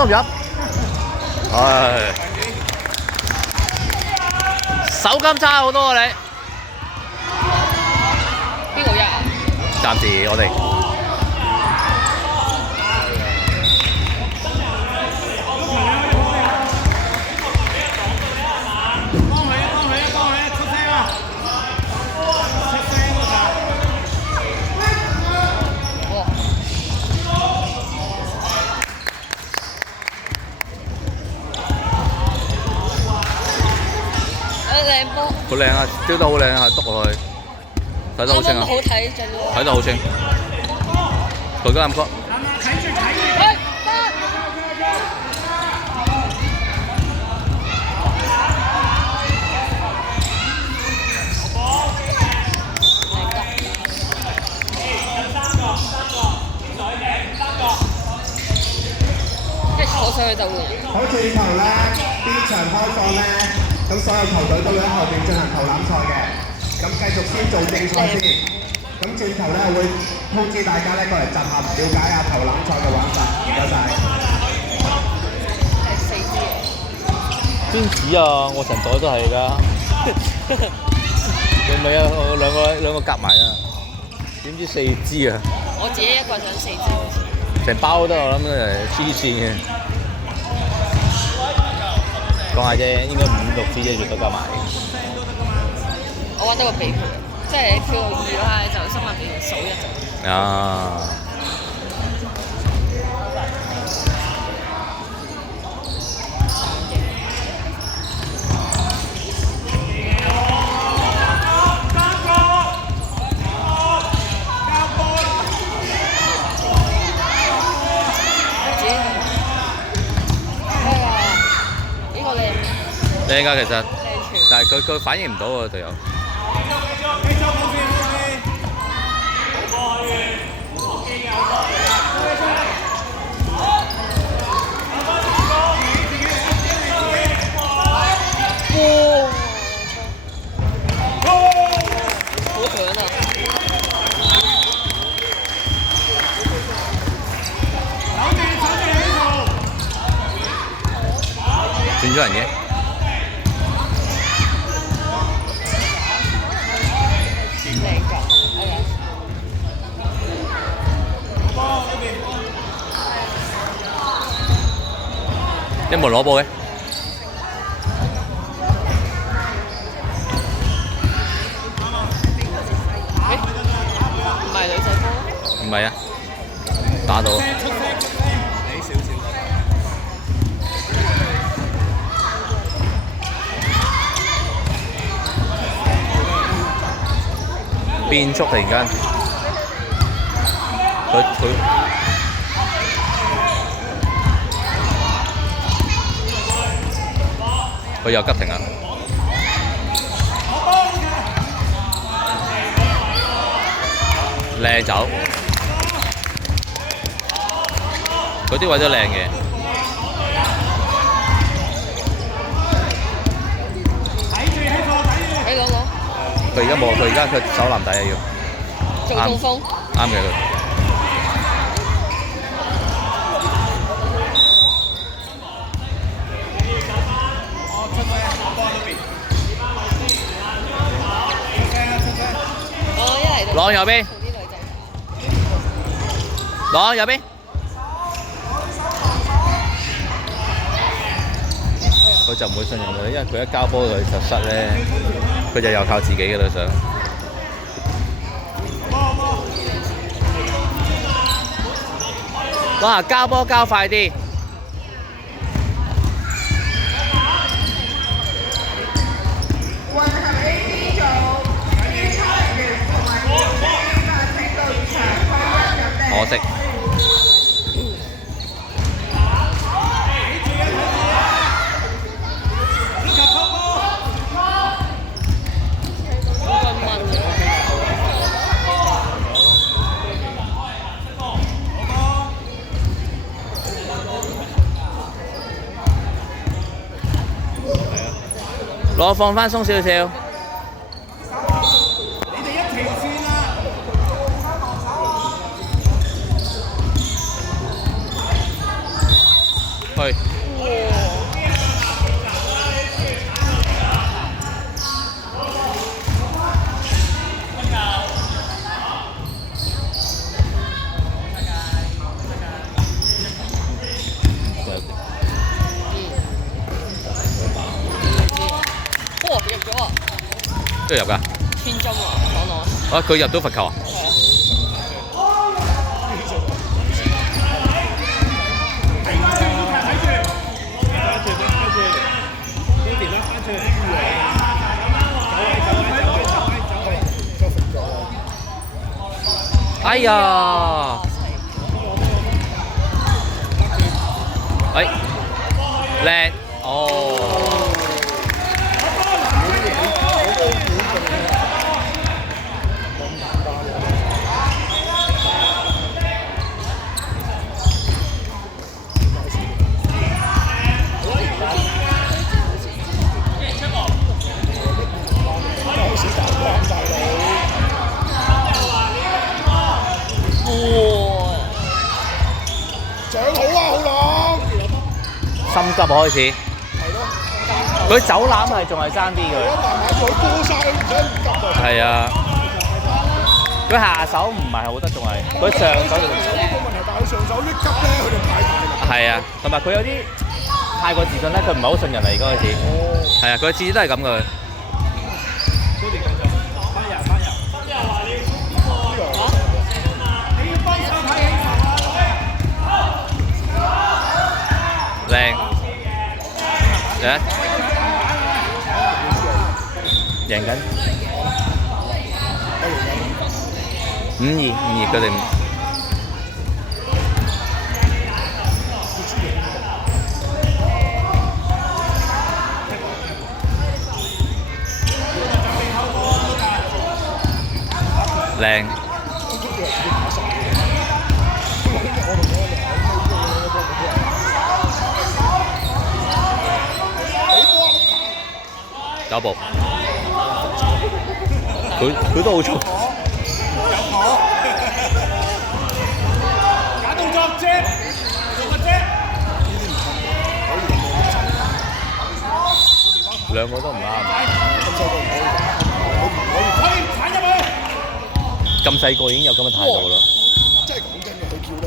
都唔入。唉，手感差好多啊你。邊個一啊？暫時我哋。靚波，好靚啊！雕得好靚啊，篤落去，睇得好清啊！好睇盡喎。睇得好清。佢家唔該。一坐上去就換人。好轉頭咧，邊場開放咧，咁所有球隊都會喺後邊進行投籃賽嘅。咁繼續先做正賽先。咁轉頭咧會通知大家咧過嚟集合，了解下投籃賽嘅玩法。唔該晒。係4支嘢。邊止啊！我成袋都係㗎。你咪啊！我兩個夾埋啊！點知4支啊！我自己一個想4支。成包都我諗都係黐線嘅。講下啫，應該5、6支啫，最多加埋。我揾到個比佢，即係你跳到2啦，就心入邊數1隻。啊！靚㗎其實，但係佢反應唔到喎隊友。好強啊！轉咗人嘅。有冇攞波嘅？唔係女仔波。唔係啊，打到。變速突然間，佢又急停啊！靚走，嗰啲位都靚嘅。攞。佢而家冇，佢而家佢手籃底啊要。做中鋒。啱嘅佢。攞右邊，攞右邊。佢就唔會信任佢，因為佢一交波佢就失咧，佢就又靠自己嘅啦想。哇！交波交快啲。可惜。攞放翻鬆少少。去。哇！入咗啊！都入㗎。穿針啊！講到。啊！佢入到罰球啊！哎呀！哎，靚哦！掌好啊，浩朗！心急開始。係咯，佢走籃係仲係爭啲佢。慢慢佢過晒，唔使咁急啊！係啊，佢下手唔係好得，仲係佢上手就。個問題，但係佢上手一急咧，佢就太大啦。係啊，同埋佢有啲太過自信咧，佢唔係好信人嚟而家開始。係啊，佢次次都係咁嘅。靚，贏緊5-2佢哋。靚。走步，佢都好粗。假動作啫，做乜啫？兩個都唔啱。咁細個已經有咁嘅態度啦。真係講真嘅，佢叫咧。